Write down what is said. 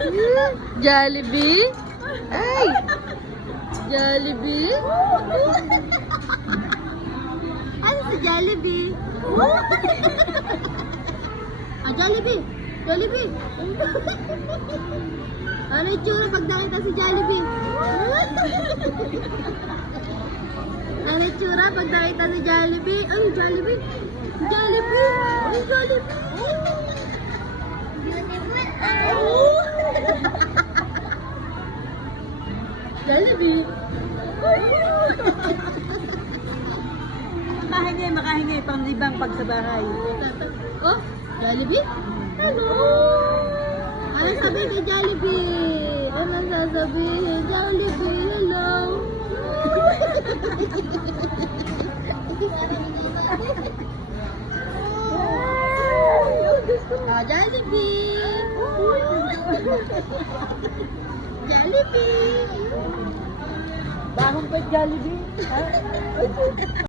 Jollibee? Ay! Jollibee? Ano si Jollibee? Jollibee! Jollibee! Ano yung tsura pag nakita si Jollibee? Ano yung tsura pag nakita si Jollibee? Ay, Jollibee! Jollibee! Ay, Jollibee! Jollibee! Makahingi, panglibang pag sa bahay. Oh, Jollibee? Hello! Anong sabi kay Jollibee? Anong sasabihin? Jollibee, hello! Jollibee! Jollibee! Bahong pa Jollibee.